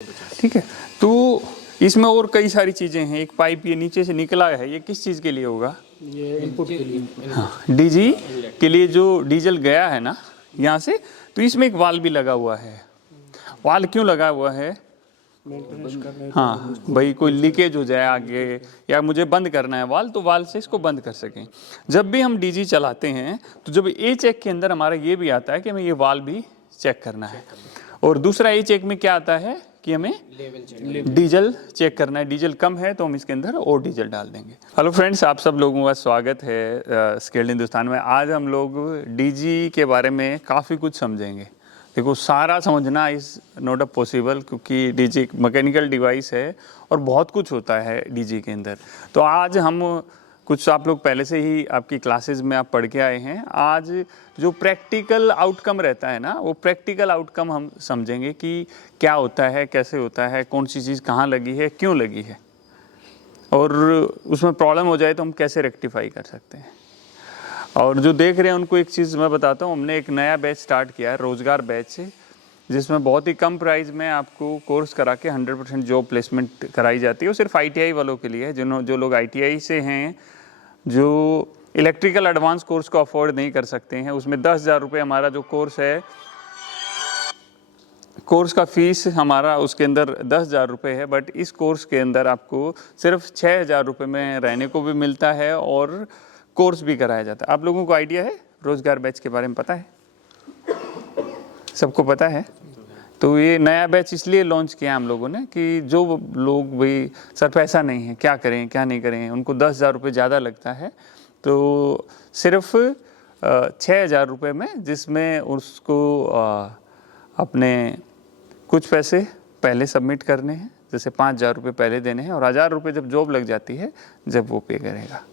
ठीक है। तो इसमें और कई सारी चीज़ें हैं। एक पाइप ये नीचे से निकला है, ये किस चीज़ के लिए होगा? ये इनपुट के लिए। हाँ, डीजी के लिए जो डीजल गया है ना यहाँ से, तो इसमें एक वाल्व भी लगा हुआ है। वाल्व क्यों लगा हुआ है? हाँ भाई, कोई लीकेज हो जाए आगे या मुझे बंद करना है वाल्व, तो वाल्व से इसको बंद कर सकें। जब भी हम डीजी चलाते हैं तो जब ए चेक के अंदर हमारा ये भी आता है कि हमें ये वाल्व भी चेक करना है, और दूसरा ए चेक में क्या आता है कि हमें डीजल चेक करना है। डीजल कम है तो हम इसके अंदर और डीजल डाल देंगे। हेलो फ्रेंड्स, आप सब लोगों का स्वागत है स्किल्ड हिंदुस्तान में। आज हम लोग डीजी के बारे में काफ़ी कुछ समझेंगे। देखो, सारा समझना इज़ नॉट अ पॉसिबल, क्योंकि डीजी एक मैकेनिकल डिवाइस है और बहुत कुछ होता है डीजी के अंदर। तो आज हम कुछ, आप लोग पहले से ही आपकी क्लासेस में आप पढ़ के आए हैं, आज जो प्रैक्टिकल आउटकम रहता है ना, वो प्रैक्टिकल आउटकम हम समझेंगे कि क्या होता है, कैसे होता है, कौन सी चीज़ कहाँ लगी है, क्यों लगी है, और उसमें प्रॉब्लम हो जाए तो हम कैसे रेक्टिफाई कर सकते हैं। और जो देख रहे हैं उनको एक चीज़ मैं बताता हूँ, हमने एक नया बैच स्टार्ट किया है, रोजगार बैच, जिसमें बहुत ही कम प्राइस में आपको कोर्स करा के 100% जॉब प्लेसमेंट कराई जाती है। वो सिर्फ ITI वालों के लिए है, जो लोग ITI से हैं, जो इलेक्ट्रिकल एडवांस कोर्स को अफोर्ड नहीं कर सकते हैं। उसमें 10,000 रुपये हमारा जो कोर्स है, कोर्स का फीस हमारा उसके अंदर 10,000 रुपये है, बट इस कोर्स के अंदर आपको सिर्फ 6,000 रुपये में रहने को भी मिलता है और कोर्स भी कराया जाता है। आप लोगों को आइडिया है रोजगार बैच के बारे में? पता है, सबको पता है। तो ये नया बैच इसलिए लॉन्च किया हम लोगों ने कि जो लोग भाई सर पैसा नहीं है, क्या करें क्या नहीं करें, उनको 10,000 रुपये ज़्यादा लगता है, तो सिर्फ 6,000 रुपये में, जिसमें उसको अपने कुछ पैसे पहले सबमिट करने हैं, जैसे 5,000 रुपये पहले देने हैं, और 1,000 रुपये जब जॉब लग जाती है जब वो पे करेगा।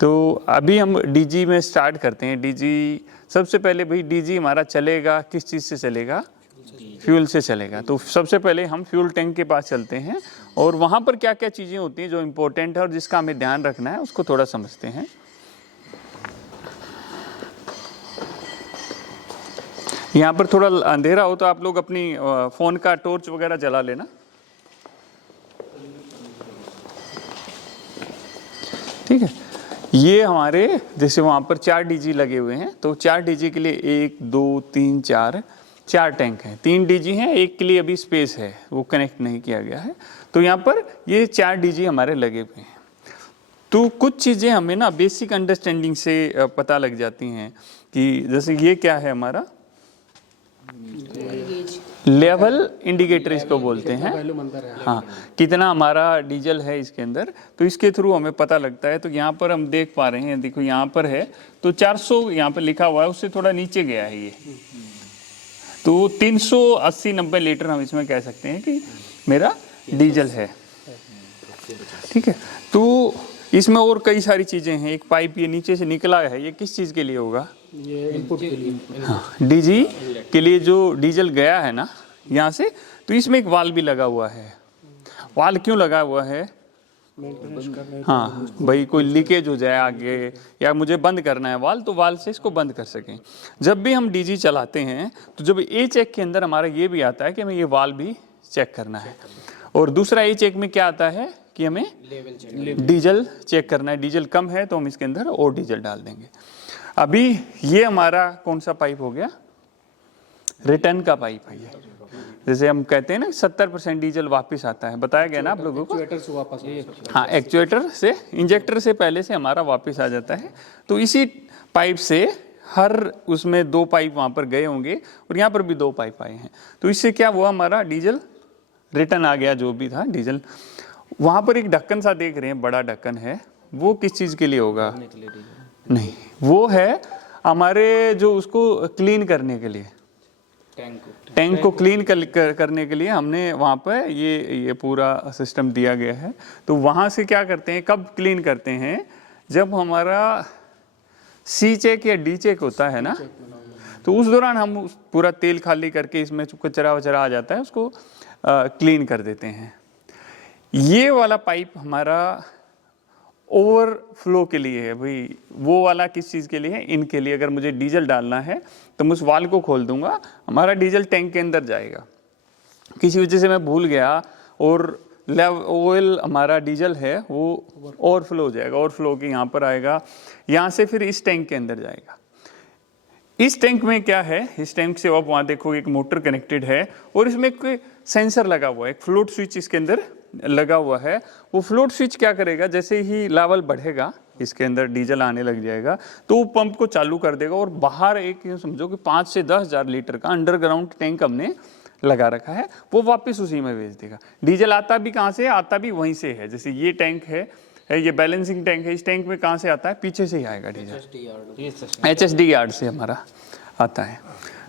तो अभी हम डीजी में स्टार्ट करते हैं। डीजी सबसे पहले, भाई डीजी हमारा चलेगा किस चीज़ से चलेगा? फ्यूल से चलेगा। तो सबसे पहले हम फ्यूल टैंक के पास चलते हैं और वहाँ पर क्या क्या चीज़ें होती हैं जो इम्पोर्टेंट है और जिसका हमें ध्यान रखना है, उसको थोड़ा समझते हैं। यहाँ पर थोड़ा अंधेरा हो तो आप लोग अपनी फ़ोन का टॉर्च वगैरह जला लेना, ठीक है। ये हमारे, जैसे वहाँ पर 4 डीजी लगे हुए हैं, तो 4 डीजी के लिए 1 2 3 4 टैंक हैं। 3 डीजी हैं, एक के लिए अभी स्पेस है, वो कनेक्ट नहीं किया गया है। तो यहाँ पर ये 4 डीजी हमारे लगे हुए हैं। तो कुछ चीज़ें हमें ना बेसिक अंडरस्टैंडिंग से पता लग जाती हैं कि जैसे ये क्या है हमारा लेवल इंडिकेटर, इसको बोलते हैं। हाँ, कितना हमारा डीजल है इसके अंदर, तो इसके थ्रू हमें पता लगता है। तो यहाँ पर हम देख पा रहे हैं, देखो यहाँ पर है, तो 400 यहाँ पर लिखा हुआ है, उससे थोड़ा नीचे गया है ये, तो 380-90 लीटर हम इसमें कह सकते हैं कि मेरा डीजल है, ठीक है। तो इसमें और कई सारी चीज़ें हैं। एक पाइप ये नीचे से निकला है, ये किस चीज़ के लिए होगा? ये इनपुट के लिए। हाँ, डीजी के लिए जो डीजल गया है ना यहाँ से, तो इसमें एक वाल्व भी लगा हुआ है। वाल्व क्यों लगा हुआ है? हाँ भाई, कोई लीकेज हो जाए आगे या मुझे बंद करना है वाल्व, तो वाल्व से इसको बंद कर सकें। जब भी हम डीजी चलाते हैं तो जब ए चेक के अंदर हमारा ये भी आता है कि हमें ये वाल्व भी चेक करना है, और दूसरा ए चेक में क्या आता है कि हमें डीजल चेक करना है। डीजल कम है तो हम इसके अंदर और डीजल डाल देंगे। अभी ये हमारा कौन सा पाइप हो गया? रिटर्न का पाइप है ये। जैसे हम कहते हैं ना 70% डीजल वापस आता है, बताया गया ना आप लोगों को। एक्चुएटर से वापस, हाँ, एक्चुएटर से, इंजेक्टर से पहले से हमारा वापस आ जाता है। तो इसी पाइप से हर उसमें 2 पाइप वहाँ पर गए होंगे और यहाँ पर भी 2 पाइप आए हैं। तो इससे क्या हुआ, हमारा डीजल रिटर्न आ गया, जो भी था डीजल। वहाँ पर एक ढक्कन सा देख रहे हैं, बड़ा ढक्कन है, वो किस चीज़ के लिए होगा? नहीं, वो है हमारे जो उसको क्लीन करने के लिए, टैंक को क्लीन करने के लिए हमने वहाँ पर ये पूरा सिस्टम दिया गया है। तो वहाँ से क्या करते हैं, कब क्लीन करते हैं? जब हमारा सी चेक या डी चेक होता है ना, तो उस दौरान हम पूरा तेल खाली करके इसमें कचरा वचरा आ जाता है, उसको क्लीन कर देते हैं। ये वाला पाइप हमारा ओवरफ्लो के लिए है भाई। वो वाला किस चीज़ के लिए है? इनके लिए। अगर मुझे डीजल डालना है तो मैं उस वाल्व को खोल दूंगा, हमारा डीजल टैंक के अंदर जाएगा। किसी वजह से मैं भूल गया और ऑयल हमारा डीजल है वो ओवरफ्लो हो जाएगा, ओवरफ्लो के यहाँ पर आएगा, यहाँ से फिर इस टैंक के अंदर जाएगा। इस टैंक में क्या है, इस टैंक से आप वहाँ देखोगे एक मोटर कनेक्टेड है और इसमें एक सेंसर लगा हुआ है, एक फ्लोट स्विच इसके अंदर लगा हुआ है। वो फ्लोट स्विच क्या करेगा, जैसे ही लेवल बढ़ेगा इसके अंदर डीजल आने लग जाएगा तो वो पंप को चालू कर देगा और बाहर एक यूँ समझो कि 5 से 10 हज़ार लीटर का अंडरग्राउंड टैंक हमने लगा रखा है, वो वापस उसी में भेज देगा। डीजल आता भी कहाँ से, आता भी वहीं से है। जैसे ये टैंक है, ये बैलेंसिंग टैंक है, इस टैंक में कहाँ से आता है, पीछे से ही आएगा डीजल, HSD यार्ड से हमारा आता है।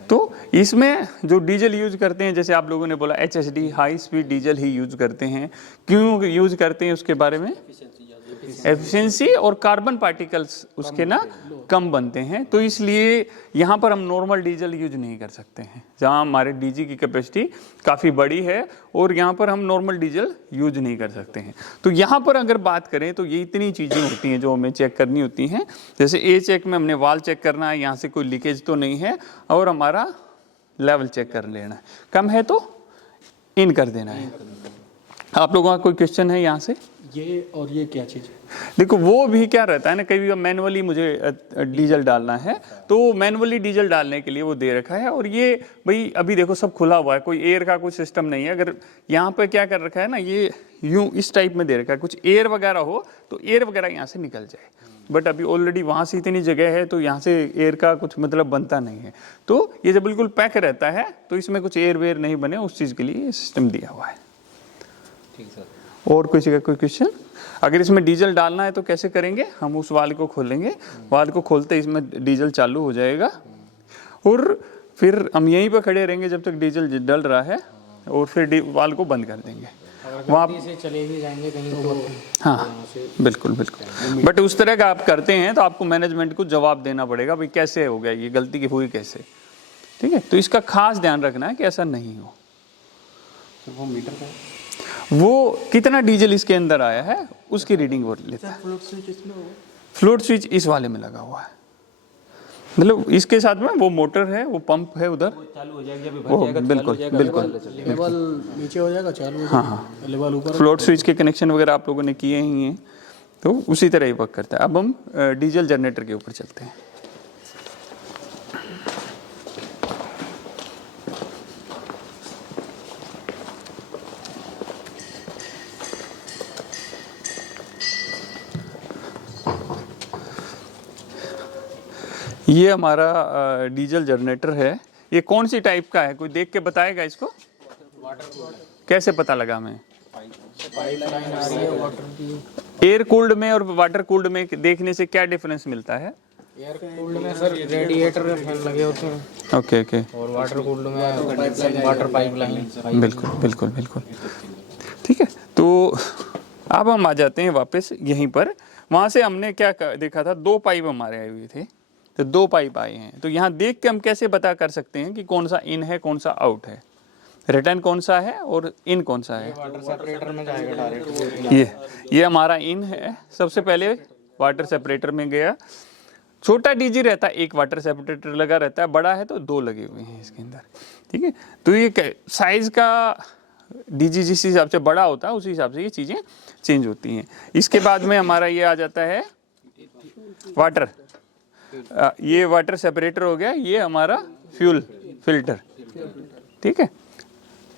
तो इसमें जो डीजल यूज करते हैं, जैसे आप लोगों ने बोला HSD हाई स्पीड डीजल ही यूज करते हैं। क्यों यूज करते हैं उसके बारे में, एफिशिएंसी और कार्बन पार्टिकल्स उसके ना कम बनते हैं, तो इसलिए यहाँ पर हम नॉर्मल डीजल यूज नहीं कर सकते हैं। जहाँ हमारे डीजी की कैपेसिटी काफ़ी बड़ी है और यहाँ पर हम नॉर्मल डीजल यूज नहीं कर सकते हैं। तो यहाँ पर अगर बात करें तो ये इतनी चीज़ें होती हैं जो हमें चेक करनी होती हैं। जैसे ए चेक में हमने वाल चेक करना है, यहाँ से कोई लीकेज तो नहीं है, और हमारा लेवल चेक कर लेना है, कम है तो इन कर देना है। आप लोगों का कोई क्वेश्चन है यहाँ से? ये और ये क्या चीज़ है? देखो वो भी क्या रहता है ना, कभी मैनुअली मुझे डीजल डालना है तो मैनुअली डीजल डालने के लिए वो दे रखा है। और ये भाई अभी देखो सब खुला हुआ है, कोई एयर का कोई सिस्टम नहीं है। अगर यहाँ पे क्या कर रखा है ना, ये यूं इस टाइप में दे रखा है, कुछ एयर वगैरह हो तो एयर वगैरह यहाँ से निकल जाए, बट अभी ऑलरेडी वहाँ से इतनी जगह है तो यहाँ से एयर का कुछ मतलब बनता नहीं है। तो ये जब बिल्कुल पैक रहता है तो इसमें कुछ एयर वेयर नहीं बने, उस चीज़ के लिए ये सिस्टम दिया हुआ है। ठीक सर। और किसी का कोई क्वेश्चन? अगर इसमें डीजल डालना है तो कैसे करेंगे, हम उस वाल को खोलेंगे, वाल को खोलते इसमें डीजल चालू हो जाएगा और फिर हम यहीं पर खड़े रहेंगे जब तक डीजल डल रहा है और फिर वाल को बंद कर देंगे। वहाँ से चले ही जाएंगे कहीं तो हाँ बिल्कुल बिल्कुल, बट उस तरह का आप करते हैं तो आपको मैनेजमेंट को जवाब देना पड़ेगा भाई कैसे हो गया, ये गलती की हुई कैसे। ठीक है, तो इसका खास ध्यान रखना है कि ऐसा नहीं हो। वो मीटर का वो कितना डीजल इसके अंदर आया है उसकी रीडिंग वो लेता है। फ्लोट स्विच इस वाले में लगा हुआ है, मतलब इसके साथ में वो मोटर है, वो पंप है उधर, चालू हो जाएगा, अभी वो बिल्कुल बिल्कुल लेवल नीचे हो जाएगा, चालू हो हाँ जाएगा, लेवल ऊपर। फ्लोट स्विच के कनेक्शन वगैरह आप लोगों ने किए ही हैं, तो उसी तरह ही वर्क करता है। अब हम डीजल जनरेटर के ऊपर चलते हैं। ये हमारा डीजल जनरेटर है। ये कौन सी टाइप का है, कोई देख के बताएगा इसको? कैसे पता लगा हमें? पाइपलाइन आ रही है वाटर की। एयर कूल्ड में और वाटर कूल्ड में देखने से क्या डिफरेंस मिलता है? एयर कूल्ड में सर रेडिएटर में फैन लगे होते हैं, ओके ओके, और वाटर कूल्ड में वाटर पाइपलाइन। बिल्कुल बिल्कुल बिल्कुल, ठीक है। तो अब हम आ जाते हैं वापस यहीं पर। वहाँ से हमने क्या देखा था, 2 पाइप हमारे आए हुए थे, तो 2 पाइप आए हैं। तो यहाँ देख के हम कैसे पता कर सकते हैं कि कौन सा इन है कौन सा आउट है, रिटर्न कौन सा है और इन कौन सा है? वाटर सेपरेटर में जाएगा डायरेक्ट। ये हमारा इन है। सबसे पहले वाटर सेपरेटर में गया, छोटा डीजी रहता है, एक वाटर सेपरेटर लगा रहता है, बड़ा है तो 2 लगे हुए हैं इसके अंदर। ठीक है, तो ये साइज का डीजी जिस हिसाब से बड़ा होता है उसी हिसाब से ये चीज़ें चेंज होती हैं। इसके बाद में हमारा ये आ जाता है वाटर, ये वाटर सेपरेटर हो गया, ये हमारा फ्यूल फिल्टर। ठीक है,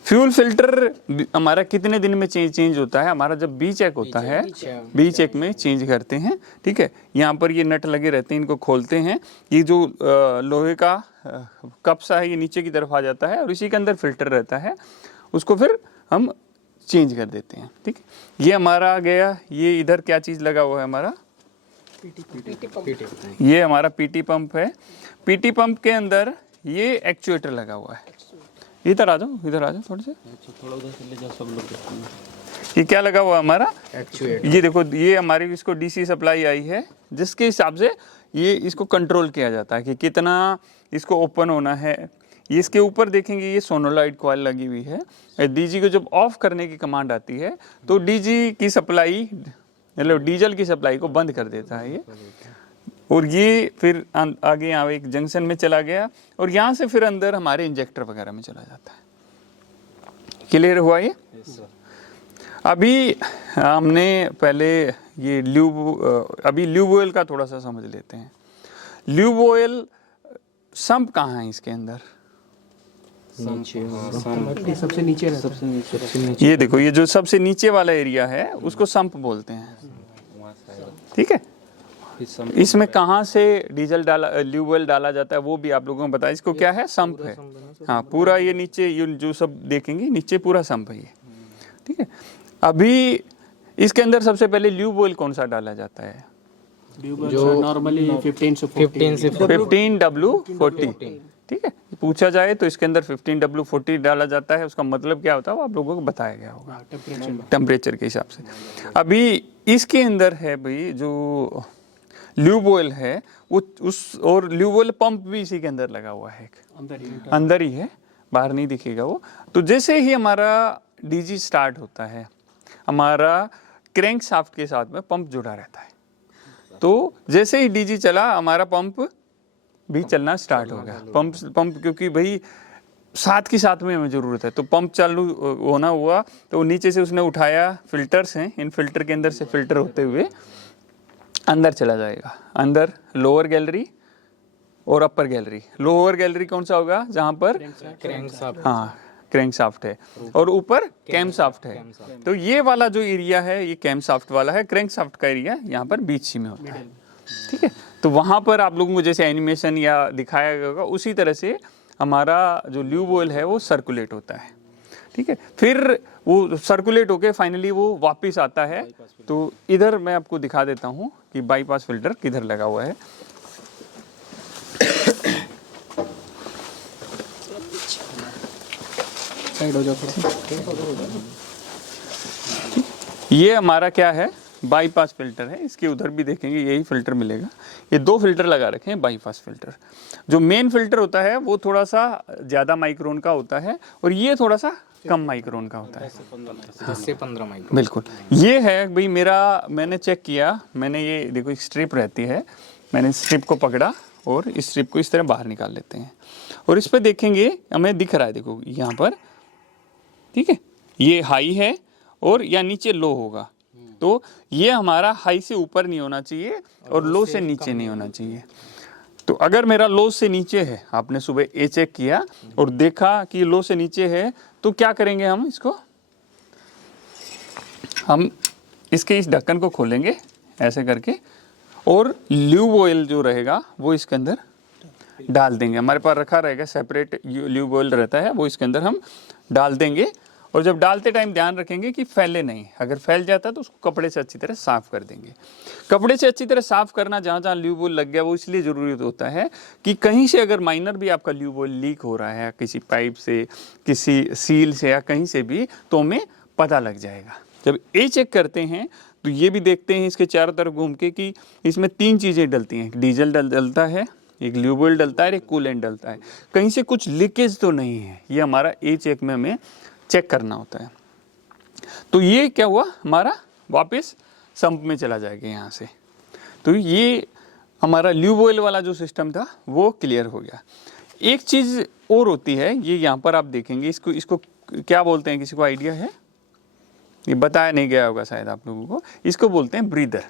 फ्यूल फिल्टर हमारा कितने दिन में चेंज होता है? हमारा जब बी चेक होता है, बी चेक में चेंज करते हैं। ठीक है, यहाँ पर ये नट लगे रहते हैं, इनको खोलते हैं, ये जो लोहे का कप सा है ये नीचे की तरफ आ जाता है और इसी के अंदर फिल्टर रहता है, उसको फिर हम चेंज कर देते हैं। ठीक है, ये हमारा आ गया। ये इधर क्या चीज़ लगा हुआ है हमारा? ये हमारा पीटी पंप है। पीटी पंप के अंदर ये एक्चुएटर लगा हुआ है। इधर आ जाओ, इधर आ जाओ थोड़े से, थोड़ा उधर से ले जाओ सब लोग। ये क्या लगा हुआ है हमारा? एक्चुएटर। ये देखो, ये हमारी इसको डीसी सप्लाई आई है, जिसके हिसाब से ये इसको कंट्रोल किया जाता है कि कितना इसको ओपन होना है। ये इसके ऊपर देखेंगे ये सोनोलाइड कॉइल लगी हुई है। डीजी को जब ऑफ करने की कमांड आती है तो डीजी की सप्लाई, मतलब डीजल की सप्लाई को बंद कर देता है ये, और ये फिर आगे यहाँ एक जंक्शन में चला गया और यहाँ से फिर अंदर हमारे इंजेक्टर वगैरह में चला जाता है। क्लियर हुआ ये? अभी हमने पहले ये अभी ल्यूब ऑयल का थोड़ा सा समझ लेते हैं। ल्यूब ऑयल सम्प कहाँ है इसके अंदर? सबसे नीचे सबसे नीचे ये देखो, ये जो सबसे नीचे वाला एरिया है उसको सम्प बोलते हैं, ठीक है। इसमें कहाँ से डीजल ल्यूब ऑयल डाला जाता है वो भी आप लोगों को बताया। इसको क्या है? सम्प है। हाँ, पूरा ये नीचे ये जो सब देखेंगे नीचे पूरा सम्प है ये, ठीक है। अभी इसके अंदर सबसे पहले ल्यूब ऑयल कौन सा डाला जाता है? जो नॉर्मली 15 से 15W40, ठीक है। पूछा जाए तो इसके अंदर 15W40 डाला जाता है। उसका मतलब क्या होता है वो आप लोगों को बताया गया होगा टेम्परेचर के हिसाब से। अभी इसके अंदर है भाई जो ल्यूब ऑयल है वो और ल्यूब ऑयल पंप भी इसी के अंदर लगा हुआ है, अंदर ही है, बाहर नहीं दिखेगा वो। तो जैसे ही हमारा डीजी स्टार्ट होता है, हमारा क्रैंक शाफ्ट के साथ में पंप जुड़ा रहता है। तो जैसे ही डीजी चला हमारा पंप भी चलना स्टार्ट हो गया। पंप क्योंकि भाई साथ के साथ में हमें ज़रूरत है, तो पंप चालू होना हुआ तो नीचे से उसने उठाया, फिल्टर्स हैं, इन फिल्टर के अंदर से फिल्टर होते हुए अंदर चला जाएगा। अंदर लोअर गैलरी और अपर गैलरी। लोअर गैलरी कौन सा होगा? जहाँ पर क्रैंक शाफ्ट है, और ऊपर कैम शाफ्ट है। तो ये वाला जो एरिया है ये कैम शाफ्ट वाला है, क्रैंक शाफ्ट का एरिया यहाँ पर बीच ही में होता है, ठीक है। तो वहाँ पर आप लोगों को जैसे एनिमेशन या दिखाया गया होगा उसी तरह से हमारा जो ल्यूब ऑयल है वो सर्कुलेट होता है, ठीक है। फिर वो सर्कुलेट होके फाइनली वो वापस आता है। तो इधर मैं आपको दिखा देता हूँ कि बाईपास फिल्टर किधर लगा हुआ है। साइड हो जाओ। ये हमारा क्या है? बाईपास फिल्टर है। इसके उधर भी देखेंगे यही फिल्टर मिलेगा। ये दो फिल्टर लगा रखे हैं बाईपास फिल्टर। जो मेन फिल्टर होता है वो थोड़ा सा ज़्यादा माइक्रोन का होता है और ये थोड़ा सा कम माइक्रोन का होता है, 10 से 15 माइक्रोन। बिल्कुल। ये है भाई मैंने चेक किया, मैंने ये देखो एक स्ट्रिप रहती है, मैंने स्ट्रिप को पकड़ा और इस स्ट्रिप को इस तरह बाहर निकाल लेते हैं और इस पर देखेंगे हमें दिख रहा है, देखो यहाँ पर, ठीक है। ये हाई है और या नीचे लो होगा। तो ये हमारा हाई से ऊपर नहीं होना चाहिए और लो से नीचे नहीं होना चाहिए। तो अगर मेरा लो से नीचे है, आपने सुबह ए चेक किया और देखा कि लो से नीचे है, तो क्या करेंगे हम इसके इस ढक्कन को खोलेंगे ऐसे करके और ल्यूब ऑयल जो रहेगा वो इसके अंदर डाल देंगे। हमारे पास रखा रहेगा सेपरेट ल्यूब ऑयल रहता है, वो इसके अंदर हम डाल देंगे और जब डालते टाइम ध्यान रखेंगे कि फैले नहीं। अगर फैल जाता है तो उसको कपड़े से अच्छी तरह साफ़ कर देंगे। कपड़े से अच्छी तरह साफ़ करना जहाँ जहाँ ल्यूब ऑयल लग गया वो इसलिए ज़रूरी होता है कि कहीं से अगर माइनर भी आपका ल्यूब ऑयल लीक हो रहा है किसी पाइप से, किसी सील से या कहीं से भी, तो हमें पता लग जाएगा। जब ये चेक करते हैं तो ये भी देखते हैं इसके चारों तरफ घूम के कि इसमें 3 चीज़ें डलती हैं। डीजल डलता है, एक ल्यूब ऑयल डलता है, एक कूलेंट डलता है। कहीं से कुछ लीकेज तो नहीं है, ये हमारा ए चेक में हमें चेक करना होता है। तो ये क्या हुआ, हमारा वापस सम्प में चला जाएगा यहाँ से। तो ये हमारा ल्यूब ऑयल वाला जो सिस्टम था वो क्लियर हो गया। एक चीज़ और होती है, ये यहाँ पर आप देखेंगे, इसको क्या बोलते हैं, किसी को आइडिया है? ये बताया नहीं गया होगा शायद आप लोगों को। इसको बोलते हैं ब्रीदर।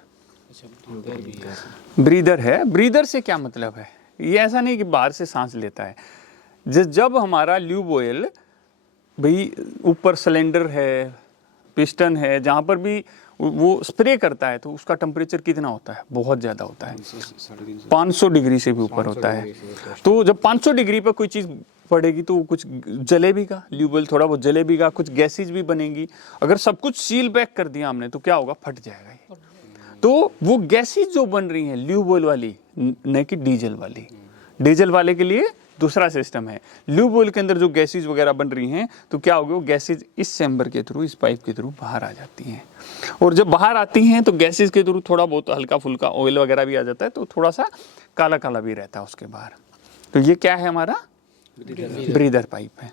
ब्रीदर है। ब्रीदर से क्या मतलब है? ये ऐसा नहीं कि बाहर से सांस लेता है। जब हमारा ल्यूब ऑयल भाई ऊपर सिलेंडर है, पिस्टन है, जहाँ पर भी वो स्प्रे करता है तो उसका टेम्परेचर कितना होता है? बहुत ज़्यादा होता है, 500 डिग्री से भी ऊपर होता है। तो जब 500 डिग्री पर कोई चीज़ पड़ेगी तो कुछ जलेबीगा, ल्यूब ऑयल थोड़ा बहुत जलेबीगा, कुछ गैसेज भी बनेंगी। अगर सब कुछ सील पैक कर दिया हमने तो क्या होगा? फट जाएगा ये। तो वो गैसेज जो बन रही हैं ल्यूब ऑयल वाली, न कि डीजल वाली। डीजल वाले के लिए दूसरा सिस्टम है। ल्यूब ऑयल के अंदर जो गैसेज वगैरह बन रही हैं तो क्या होगा? वो गैसेज इस चैम्बर के थ्रू, इस पाइप के थ्रू बाहर आ जाती हैं और जब बाहर आती हैं तो गैसेज के थ्रू थोड़ा बहुत हल्का फुल्का ऑयल वगैरह भी आ जाता है, तो थोड़ा सा काला काला भी रहता है उसके बाहर। तो ये क्या है? हमारा ब्रीदर पाइप है।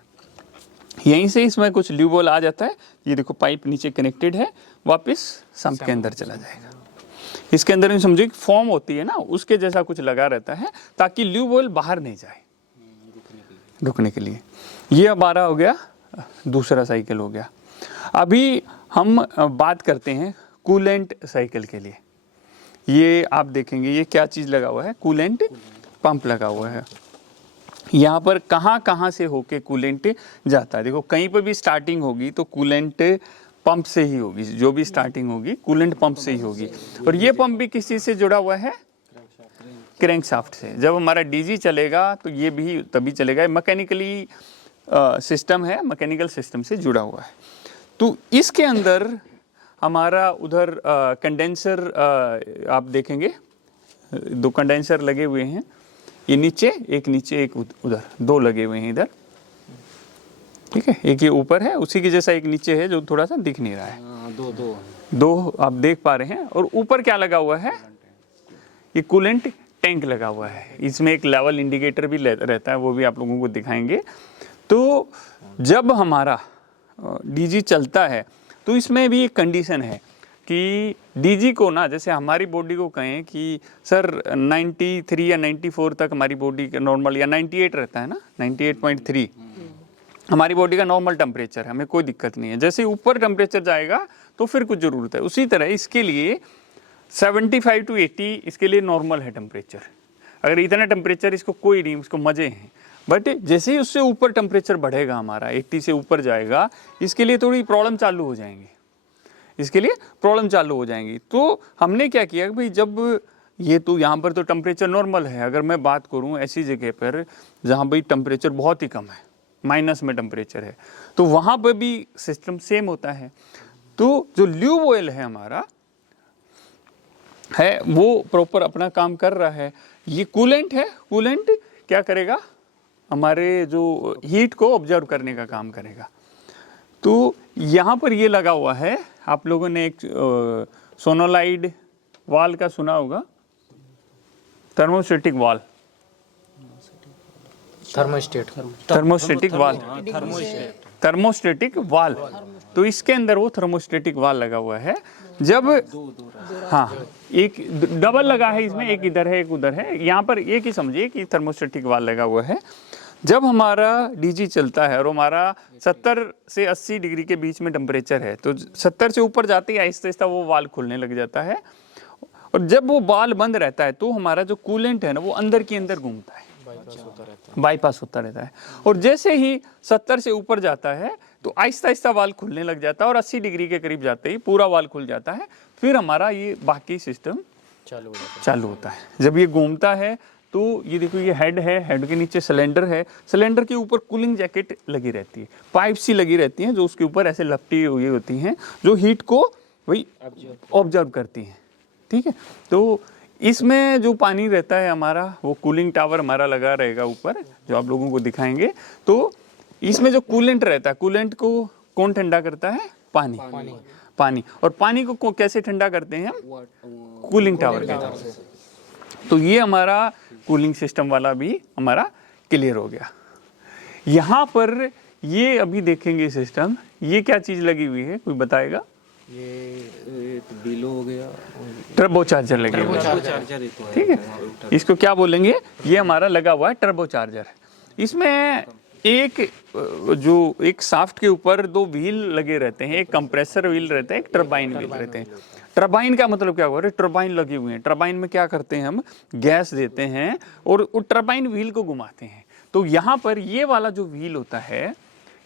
यहीं से इसमें कुछ ल्यूब ऑयल आ जाता है। ये देखो पाइप नीचे कनेक्टेड है, वापस सम्प के अंदर चला जाएगा। इसके अंदर में समझिए फॉर्म होती है ना, उसके जैसा कुछ लगा रहता है ताकि ल्यूब ऑयल बाहर नहीं जाए, रुकने के लिए। ये हमारा हो गया दूसरा साइकिल हो गया। अभी हम बात करते हैं कूलेंट साइकिल के लिए। ये आप देखेंगे ये क्या चीज़ लगा हुआ है, कूलेंट पंप लगा हुआ है। यहाँ पर कहाँ कहाँ से होके कूलेंट जाता है, देखो कहीं पर भी स्टार्टिंग होगी तो कूलेंट पंप से ही होगी, जो भी स्टार्टिंग होगी कूलेंट पंप से ही होगी। और ये पंप भी किस चीज़ से जुड़ा हुआ है, क्रैंकशाफ्ट से। जब हमारा डीजी चलेगा तो ये भी तभी चलेगा, मैकेनिकली सिस्टम है, मैकेनिकल सिस्टम से जुड़ा हुआ है। तो इसके अंदर हमारा उधर कंडेंसर आप देखेंगे, दो कंडेंसर लगे हुए हैं, ये नीचे एक उधर, दो लगे हुए हैं इधर, ठीक है। एक ये ऊपर है, उसी की जैसा एक नीचे है जो थोड़ा सा दिख नहीं रहा है। दो आप देख पा रहे हैं। और ऊपर क्या लगा हुआ है, ये कूलेंट टैंक लगा हुआ है। इसमें एक लेवल इंडिकेटर भी रहता है, वो भी आप लोगों को दिखाएंगे। तो जब हमारा डीजी चलता है तो इसमें भी एक कंडीशन है कि डीजी को ना, जैसे हमारी बॉडी को कहें कि सर 93 या 94 तक हमारी बॉडी का नॉर्मल, या 98 रहता है ना, 98.3 हमारी बॉडी का नॉर्मल टेम्परेचर है, हमें कोई दिक्कत नहीं है। जैसे ऊपर टेम्परेचर जाएगा तो फिर कुछ ज़रूरत है। उसी तरह इसके लिए 75 to 80 इसके लिए नॉर्मल है टेम्परेचर। अगर इतना टेम्परेचर इसको कोई नहीं, उसको मज़े हैं। बट जैसे ही उससे ऊपर टेम्परेचर बढ़ेगा हमारा, 80 से ऊपर जाएगा, इसके लिए थोड़ी प्रॉब्लम चालू हो जाएंगी। तो हमने क्या किया कि भाई जब ये तो यहाँ पर तो टेम्परेचर नॉर्मल है, अगर मैं बात करूँ ऐसी जगह पर जहाँ भाई टेम्परेचर बहुत ही कम है, माइनस में टेम्परेचर है, तो वहाँ पर भी सिस्टम सेम होता है। तो जो ल्यूब ऑयल है हमारा है वो प्रॉपर अपना काम कर रहा है। ये कूलेंट है, कूलेंट क्या करेगा, हमारे जो हीट को ऑब्जर्व करने का काम करेगा। तो यहाँ पर ये लगा हुआ है, आप लोगों ने एक सोनोलाइड वाल का सुना होगा, थर्मोस्टेटिक वाल, थर्मोस्टेटिक वाल। तो इसके अंदर वो थर्मोस्टेटिक वाल लगा हुआ है। जब हाँ, एक डबल लगा है इसमें, एक इधर है एक उधर है, यहाँ पर एक ही समझिए कि थर्मोस्टेटिक वाल लगा हुआ है। जब हमारा डीजी चलता है और हमारा 70 से 80 डिग्री के बीच में टेम्परेचर है, तो 70 से ऊपर जाते ही आहिस्ता आहिस्ता वो वाल खुलने लग जाता है। और जब वो वाल बंद रहता है तो हमारा जो कूलेंट है ना वो अंदर के अंदर घूमता है, बाईपास होता रहता है। और जैसे ही 70 से ऊपर जाता है तो आहिस्ता आहिस्ता वाल खुलने लग जाता है, और 80 डिग्री के करीब जाते ही पूरा वाल खुल जाता है। फिर हमारा ये बाकी सिस्टम चालू होता है। जब ये घूमता है तो ये देखो, ये हेड है, हेड के नीचे सिलेंडर है, सिलेंडर के ऊपर कूलिंग जैकेट लगी रहती है, पाइप सी लगी रहती हैं जो उसके ऊपर ऐसे लपटी हुई होती हैं, जो हीट को वही ऑब्जर्व करती हैं, ठीक है। तो इसमें जो पानी रहता है हमारा, वो कूलिंग टावर हमारा लगा रहेगा ऊपर, जो आप लोगों को दिखाएंगे। तो इसमें जो कूलेंट रहता है, कूलेंट को कौन ठंडा करता है, पानी। और पानी को कैसे ठंडा करते हैं हम, कूलिंग टावर के तरफ से। तो ये हमारा कूलिंग सिस्टम वाला भी हमारा क्लियर हो गया। यहाँ पर ये अभी देखेंगे सिस्टम, ये क्या चीज़ लगी हुई है, कोई बताएगा? ये बिलो हो गया, टर्बो चार्जर लगे हुए हैं, ठीक है। इसको क्या बोलेंगे, ये हमारा लगा हुआ है टर्बो चार्जर। इसमें एक शाफ्ट के ऊपर दो व्हील लगे रहते हैं, एक कंप्रेसर व्हील रहता है, एक टरबाइन व्हील रहते हैं। टरबाइन का मतलब क्या हुआ, टरबाइन लगी हुई है। टरबाइन में क्या करते हैं, हम गैस देते हैं और वो टरबाइन व्हील को घुमाते हैं। तो यहाँ पर ये वाला जो व्हील होता है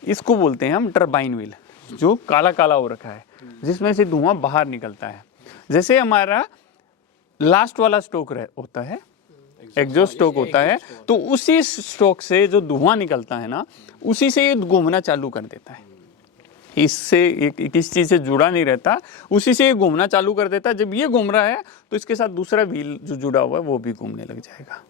इसको बोलते हैं हम टरबाइन व्हील, जो काला काला हो रखा है, जिसमें से धुआं बाहर निकलता है। जैसे हमारा लास्ट वाला स्ट्रोक होता है, एग्जॉस्ट स्ट्रोक होता है, तो उसी स्ट्रोक से जो धुआं निकलता है ना, उसी से ये घूमना चालू कर देता है। इससे किस चीज़ से जुड़ा नहीं रहता, उसी से ये घूमना चालू कर देता है। जब ये घूम रहा है तो इसके साथ दूसरा व्हील जो जुड़ा हुआ है वो भी घूमने लग जाएगा,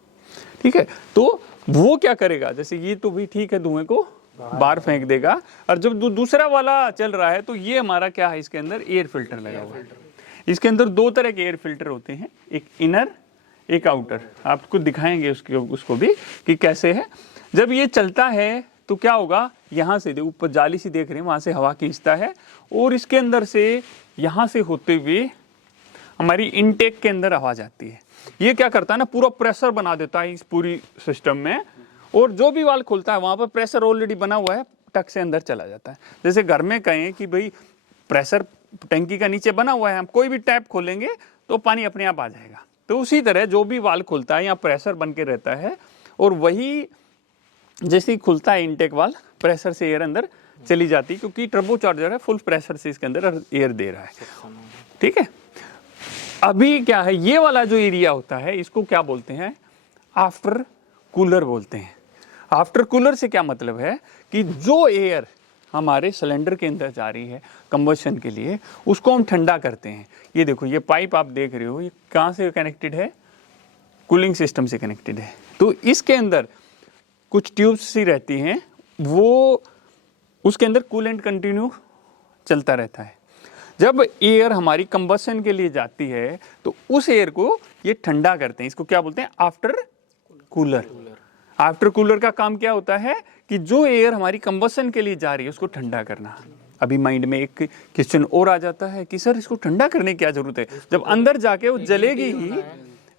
ठीक है। तो वो क्या करेगा, जैसे ये तो भी ठीक है, धुएं को बाहर फेंक देगा। और जब दूसरा वाला चल रहा है तो ये हमारा क्या है, इसके अंदर एयर फिल्टर लगा हुआ है। इसके अंदर दो तरह के एयर फिल्टर होते हैं, एक इनर एक आउटर। आपको दिखाएंगे उसको भी कि कैसे है। जब ये चलता है तो क्या होगा, यहाँ से ऊपर जाली सी देख रहे हैं, वहाँ से हवा खींचता है और इसके अंदर से यहाँ से होते हुए हमारी इनटेक के अंदर आवाज आती है। ये क्या करता है ना, पूरा प्रेशर बना देता है इस पूरी सिस्टम में। और जो भी वाल्व खुलता है वहाँ पर प्रेशर ऑलरेडी बना हुआ है, टक से अंदर चला जाता है। जैसे घर में कहें कि भाई प्रेशर टंकी का नीचे बना हुआ है, हम कोई भी टैप खोलेंगे तो पानी अपने आप आ जाएगा। तो उसी तरह जो भी वाल्व खुलता है यहाँ प्रेशर बन के रहता है, और वही जैसे ही खुलता है इनटेक वाल्व, प्रेशर से एयर अंदर चली जाती है, क्योंकि टर्बो चार्जर है, फुल प्रेशर से इसके अंदर एयर दे रहा है। ठीक है, अभी क्या है, ये वाला जो एरिया होता है इसको क्या बोलते हैं, आफ्टर कूलर बोलते हैं। आफ्टर कूलर से क्या मतलब है कि जो एयर हमारे सिलेंडर के अंदर जा रही है कंबशन के लिए, उसको हम ठंडा करते हैं। ये देखो, ये पाइप आप देख रहे हो, ये कहाँ से कनेक्टेड है, कूलिंग सिस्टम से कनेक्टेड है। तो इसके अंदर कुछ ट्यूब्स सी रहती हैं, वो उसके अंदर कूलेंट कंटिन्यू चलता रहता है। जब एयर हमारी कंबशन के लिए जाती है तो उस एयर को ये ठंडा करते हैं। इसको क्या बोलते हैं, आफ्टर कूलर। आफ्टर कूलर का काम क्या होता है कि जो एयर हमारी कंबशन के लिए जा रही है उसको ठंडा करना। अभी माइंड में एक क्वेश्चन और आ जाता है कि सर इसको ठंडा करने की क्या जरूरत है, जब अंदर जाके वो जलेगी ही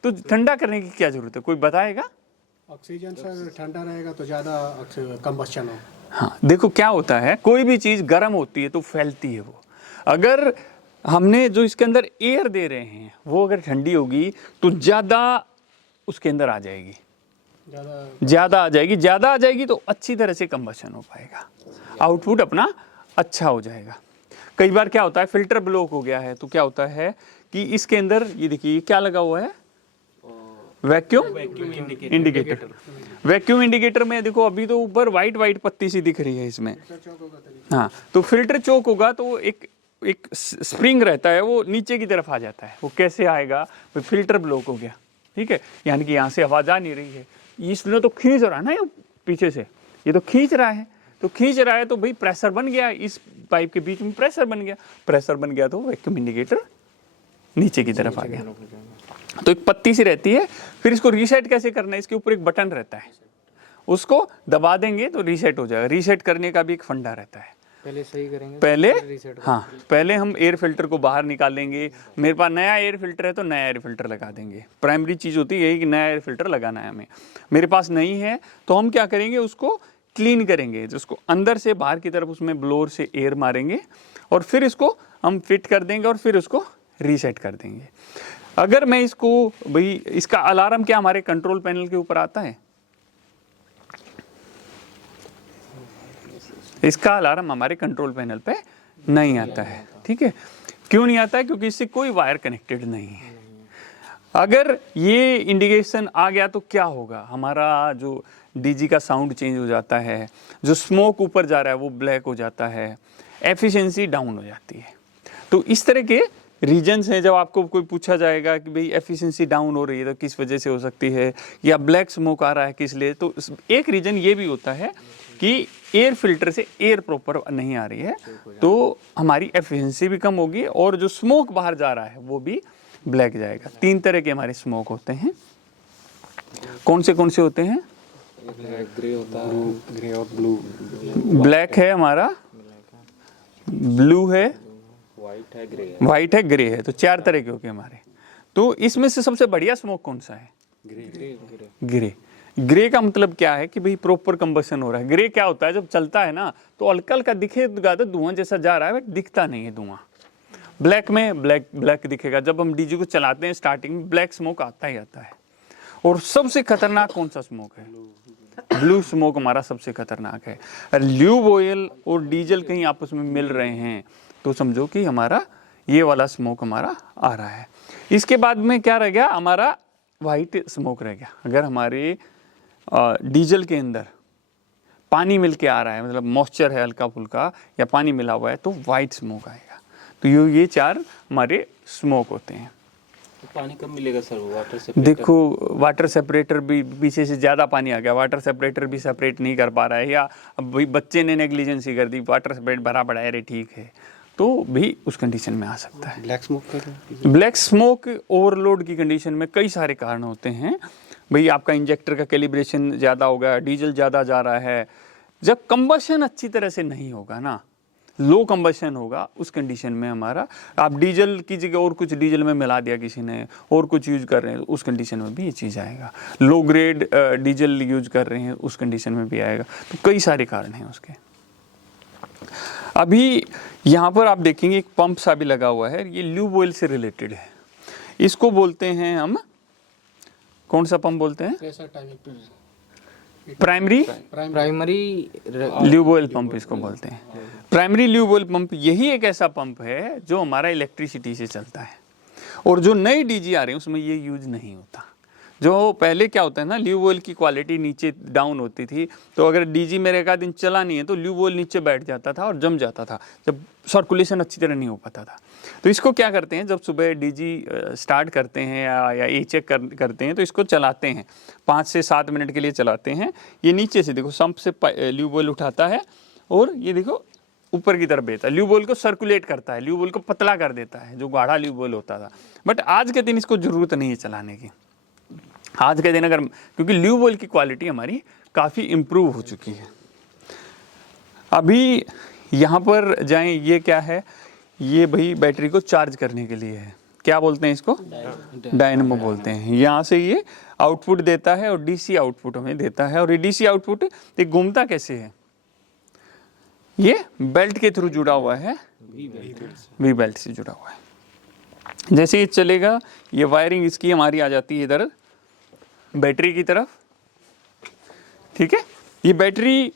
तो ठंडा करने की क्या जरूरत है, कोई बताएगा? ऑक्सीजन सर ठंडा रहेगा तो ज़्यादा कंबशन हो। हाँ, देखो क्या होता है, कोई भी चीज़ गर्म होती है तो फैलती है वो। अगर हमने जो इसके अंदर एयर दे रहे हैं वो अगर ठंडी होगी तो ज़्यादा उसके अंदर आ जाएगी, ज़्यादा आ जाएगी तो अच्छी तरह से कंबशन हो पाएगा, आउटपुट अपना अच्छा हो जाएगा। कई बार क्या होता है, फिल्टर ब्लॉक हो गया है तो क्या होता है कि इसके अंदर ये देखिए क्या लगा हुआ है, वैक्यूम इंडिकेटर। वैक्यूम इंडिकेटर में देखो अभी तो ऊपर वाइट पत्ती सी दिख रही है इसमें। हाँ, तो फिल्टर चोक होगा तो एक स्प्रिंग रहता है, वो नीचे की तरफ आ जाता है। वो कैसे आएगा, फिल्टर ब्लॉक हो गया। ठीक है, यानी कि यहाँ से आवाज आ नहीं रही है, इसने तो खींच रहा है ना, ये पीछे से ये तो खींच रहा है, तो भाई प्रेशर बन गया, इस पाइप के बीच में प्रेशर बन गया तो वैक्यूम इंडिकेटर नीचे की तरफ आ गया। तो एक पत्ती सी रहती है, फिर इसको रीसेट कैसे करना है, इसके ऊपर एक बटन रहता है, उसको दबा देंगे तो रीसेट हो जाएगा। रीसेट करने का भी एक फंडा रहता है, पहले सही करेंगे, पहले हम एयर फिल्टर को बाहर निकालेंगे। मेरे पास नया एयर फिल्टर है तो नया एयर फिल्टर लगा देंगे। प्राइमरी चीज़ होती है यही कि नया एयर फिल्टर लगाना है हमें। मेरे पास नहीं है तो हम क्या करेंगे, उसको क्लीन करेंगे, जिसको अंदर से बाहर की तरफ उसमें ब्लोअर से एयर मारेंगे और फिर इसको हम फिट कर देंगे और फिर उसको रीसेट कर देंगे। अगर मैं इसको भाई, इसका अलार्म क्या हमारे कंट्रोल पैनल के ऊपर आता है, इसका अलार्म हमारे कंट्रोल पैनल पे नहीं आता है। ठीक है, क्यों नहीं आता है, क्योंकि इससे कोई वायर कनेक्टेड नहीं है। अगर ये इंडिकेशन आ गया तो क्या होगा, हमारा जो डीजी का साउंड चेंज हो जाता है, जो स्मोक ऊपर जा रहा है वो ब्लैक हो जाता है, एफिशिएंसी डाउन हो जाती है। तो इस तरह के रीजन्स हैं। जब आपको कोई पूछा जाएगा कि भाई एफिशिएंसी डाउन हो रही है तो किस वजह से हो सकती है, या ब्लैक स्मोक आ रहा है किस लिए, तो एक रीजन ये भी होता है कि एयर फिल्टर से एयर प्रॉपर नहीं आ रही है, तो हमारी एफिशिएंसी भी कम होगी और जो स्मोक बाहर जा रहा है वो भी ब्लैक जाएगा। 3 तरह के हमारे स्मोक होते हैं। कौन से होते हैं? ग्रे होता है, ग्रे और ब्लू। ब्लैक है हमारा, ब्लू है, वाइट है, ग्रे है। तो 4 तरह के हो गए हमारे। तो इसमें से सबसे बढ़िया स्मोक कौन सा है? ग्रे का मतलब क्या है कि भाई प्रॉपर कंबशन हो रहा है। ग्रे क्या होता है, जब चलता है ना तो हल्का हल्का दिखेगा, तो धुआं जैसा जा रहा है बट दिखता नहीं है धुआं। ब्लैक में ब्लैक दिखेगा। जब हम डीजी को चलाते हैं स्टार्टिंग में ब्लैक स्मोक आता ही आता है। और सबसे खतरनाक कौन सा स्मोक है? ब्लू स्मोक हमारा सबसे खतरनाक है। ल्यूब ऑयल और डीजल कहीं आपस में मिल रहे हैं तो समझो कि हमारा ये वाला स्मोक हमारा आ रहा है। इसके बाद में क्या रह गया, हमारा वाइट स्मोक रह गया। अगर हमारे डीजल के अंदर पानी मिल के आ रहा है, मतलब मॉइस्चर है हल्का फुल्का या पानी मिला हुआ है, तो वाइट स्मोक आएगा। तो ये 4 हमारे स्मोक होते हैं। तो पानी कब मिलेगा सर? वाटर सेपरेटर, देखो वाटर सेपरेटर भी पीछे से ज़्यादा पानी आ गया, वाटर सेपरेटर भी सेपरेट नहीं कर पा रहा है, या अब बच्चे ने नेग्लिजेंसी कर दी, वाटर सेपरेट भरा पड़ा है, अरे ठीक है, तो भी उस कंडीशन में आ सकता है। ब्लैक स्मोक ओवरलोड की कंडीशन में कई सारे कारण होते हैं। भाई आपका इंजेक्टर का कैलिब्रेशन ज़्यादा होगा, डीजल ज़्यादा जा रहा है। जब कंबशन अच्छी तरह से नहीं होगा ना, लो कंबशन होगा, उस कंडीशन में हमारा, आप डीजल की जगह और कुछ डीजल में मिला दिया किसी ने और कुछ यूज कर रहे हैं, उस कंडीशन में भी ये चीज़ आएगा। लो ग्रेड डीजल यूज कर रहे हैं, उस कंडीशन में भी आएगा। तो कई सारे कारण हैं उसके। अभी यहाँ पर आप देखेंगे एक पंप सा भी लगा हुआ है, ये ल्यूब ऑयल से रिलेटेड है। इसको बोलते हैं हम, कौन सा पंप बोलते हैं? Pressure timing primary primary lube oil pump इसको बोलते हैं। प्राइमरी ल्यूब ऑयल पंप यही एक ऐसा पंप है जो हमारा इलेक्ट्रिसिटी से चलता है, और जो नई डीजी आ रही है उसमें ये यूज नहीं होता। जो पहले क्या होता है ना, ल्यूब ऑयल की क्वालिटी नीचे डाउन होती थी, तो अगर डीजी मेरे एक आध दिन चला नहीं है तो ल्यूब ऑयल नीचे बैठ जाता था और जम जाता था, जब सर्कुलेशन अच्छी तरह नहीं हो पाता था। तो इसको क्या करते हैं, जब सुबह डीजी स्टार्ट करते हैं या ए चेक करते हैं तो इसको चलाते हैं, 5 से 7 मिनट के लिए चलाते हैं। ये नीचे से देखो संप से ल्यूब ऑयल उठाता है और ये देखो ऊपर की तरफ भेजता है, ल्यूब ऑयल को सर्कुलेट करता है, ल्यूब ऑयल को पतला कर देता है, जो गाढ़ा ल्यूब ऑयल होता था। बट आज के दिन इसको ज़रूरत नहीं है चलाने की। आज के दिन अगर, क्योंकि ल्यूब ऑयल की क्वालिटी हमारी काफ़ी इम्प्रूव हो चुकी है। अभी यहाँ पर जाएं, ये क्या है, ये भाई बैटरी को चार्ज करने के लिए है। क्या बोलते हैं इसको? डायनेमो बोलते हैं। यहाँ से ये आउटपुट देता है और डीसी आउटपुट हमें देता है। और ये डीसी आउटपुट ये घूमता कैसे है? ये बेल्ट के थ्रू जुड़ा हुआ है, वी बेल्ट से जुड़ा हुआ है। जैसे ये चलेगा, ये वायरिंग इसकी हमारी आ जाती है इधर बैटरी की तरफ, ठीक है। ये बैटरी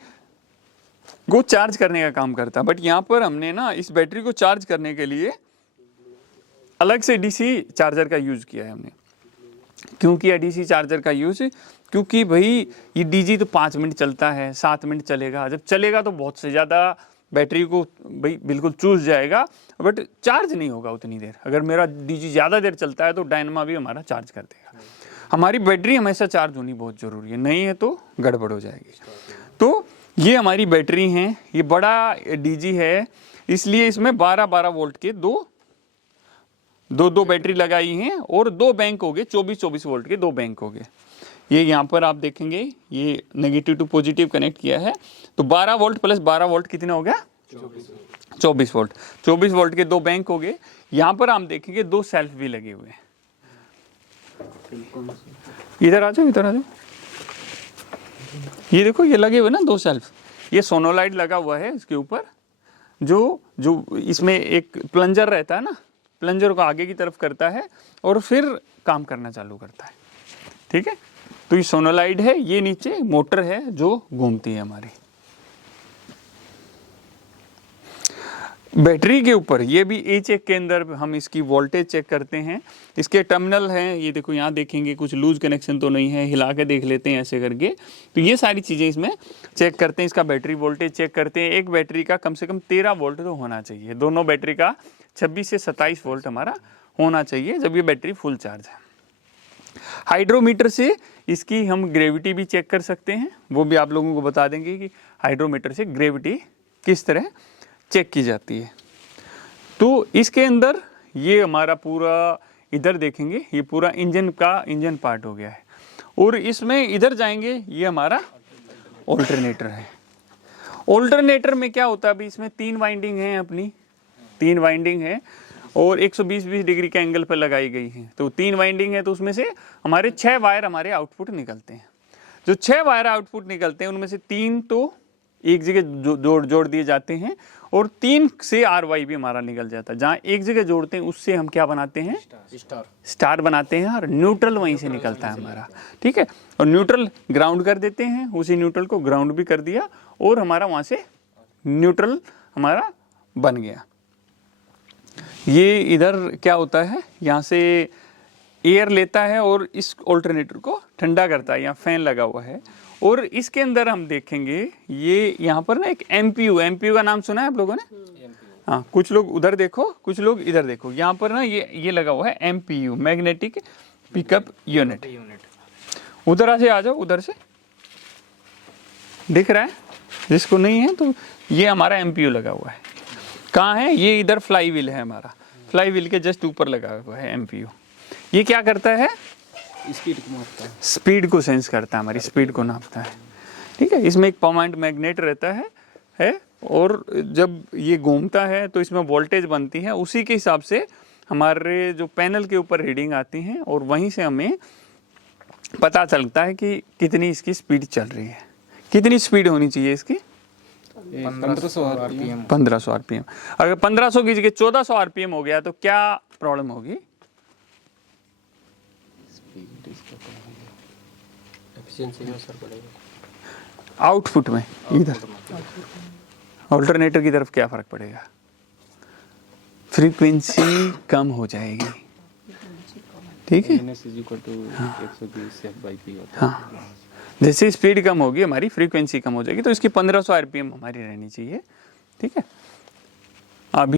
को चार्ज करने का काम करता है। बट यहाँ पर हमने ना इस बैटरी को चार्ज करने के लिए अलग से डीसी चार्जर का यूज़ किया है हमने। क्यों किया डीसी चार्जर का यूज़? क्योंकि भाई ये डीजी तो 5 मिनट चलता है, 7 मिनट चलेगा, जब चलेगा तो बहुत से ज़्यादा बैटरी को भाई बिल्कुल चूस जाएगा, बट चार्ज नहीं होगा उतनी देर। अगर मेरा डीजी ज़्यादा देर चलता है तो डायनमा भी हमारा चार्ज कर देगा। हमारी बैटरी हमेशा चार्ज होनी बहुत ज़रूरी है, नहीं है तो गड़बड़ हो जाएगी। तो ये हमारी बैटरी हैं, ये बड़ा डीजी है, इसलिए इसमें 12-12 वोल्ट के दो बैटरी लगाई हैं और 2 बैंक हो गए, 24-24 वोल्ट के 2 बैंक हो गए। ये यहाँ पर आप देखेंगे ये नेगेटिव टू पॉजिटिव कनेक्ट किया है, तो 12 वोल्ट प्लस 12 वोल्ट कितना हो गया? 24 वोल्ट। 24 वोल्ट के 2 बैंक हो गए। यहाँ पर हम देखेंगे 2 सेल्फ भी लगे हुए हैं। इधर आ जाओ, इधर आ जाओ। ये देखो ये लगे हुए ना 2 सेल्फ, ये सोनोलाइट लगा हुआ है इसके ऊपर, जो इसमें एक प्लंजर रहता है ना, प्लंजर को आगे की तरफ करता है और फिर काम करना चालू करता है, ठीक है। तो ये सोनोलाइट है, ये नीचे मोटर है जो घूमती है हमारी बैटरी के ऊपर। ये भी ए चेक के अंदर हम इसकी वोल्टेज चेक करते हैं। इसके टर्मिनल हैं, ये देखो यहाँ देखेंगे कुछ लूज कनेक्शन तो नहीं है, हिला के देख लेते हैं ऐसे करके। तो ये सारी चीज़ें इसमें चेक करते हैं। इसका बैटरी वोल्टेज चेक करते हैं। एक बैटरी का कम से कम 13 वोल्ट तो होना चाहिए, दोनों बैटरी का 26 से 27 वोल्ट हमारा होना चाहिए जब ये बैटरी फुल चार्ज है। हाइड्रोमीटर से इसकी हम ग्रेविटी भी चेक कर सकते हैं, वो भी आप लोगों को बता देंगे कि हाइड्रोमीटर से ग्रेविटी किस तरह चेक की जाती है। तो इसके अंदर ये हमारा पूरा, इधर देखेंगे ये पूरा इंजन पार्ट हो गया है। और इसमें इधर जाएंगे, ये हमारा ऑल्टरनेटर है। ऑल्टरनेटर में क्या होता है, अभी इसमें 3 वाइंडिंग हैं, अपनी 3 वाइंडिंग है और 120 डिग्री के एंगल पर लगाई गई हैं। तो 3 वाइंडिंग है, तो उसमें से हमारे 6 वायर हमारे आउटपुट निकलते हैं। जो 6 वायर आउटपुट निकलते हैं उनमें से 3 तो एक जगह जोड़ दिए जाते हैं और 3 से RY भी हमारा निकल जाता है। जहाँ एक जगह जोड़ते हैं उससे हम क्या बनाते हैं? स्टार बनाते हैं, और न्यूट्रल वहीं से निकलता है हमारा, ठीक है। और न्यूट्रल ग्राउंड कर देते हैं, उसी न्यूट्रल को ग्राउंड भी कर दिया और हमारा वहाँ से न्यूट्रल हमारा बन गया। ये इधर क्या होता है, यहाँ से एयर लेता है और इस ऑल्टरनेटर को ठंडा करता है। यहाँ फैन लगा हुआ है और इसके अंदर हम देखेंगे ये यहाँ पर ना एक MPU का नाम सुना है आप लोगों ने? हाँ, कुछ लोग उधर देखो, कुछ लोग इधर देखो। यहाँ पर ना ये लगा हुआ है MPU, मैग्नेटिक पिकअप यूनिट। उधर से आ जाओ, उधर से दिख रहा है जिसको नहीं है, तो ये हमारा MPU लगा हुआ है। कहाँ है ये? इधर फ्लाई व्हील है हमारा, फ्लाई व्हील के जस्ट ऊपर लगा हुआ है MPU। ये क्या करता है? स्पीड को मापता है, स्पीड को सेंस करता है, हमारी स्पीड को नापता है, ठीक है। इसमें एक परमानेंट मैग्नेट रहता है और जब ये घूमता है तो इसमें वोल्टेज बनती है, उसी के हिसाब से हमारे जो पैनल के ऊपर रीडिंग आती हैं और वहीं से हमें पता चलता है कि कितनी इसकी स्पीड चल रही है। कितनी स्पीड होनी चाहिए इसकी? 1500 RPM 1500 आरपीएम। अगर 1500 की जगह 1400 आरपीएम हो गया तो क्या प्रॉब्लम होगी? स्पीड इसका कम हो गया। एफिशिएंसी में असर पड़ेगा। आउटपुट में इधर ऑल्टरनेटर की तरफ क्या फर्क पड़ेगा? फ्रीक्वेंसी कम हो जाएगी, ठीक है। NS is equal to 120 F/P होता है। हाँ, जैसे स्पीड कम होगी हमारी फ्रीक्वेंसी कम हो जाएगी, तो इसकी 1500 आरपीएम हमारी रहनी चाहिए, ठीक है।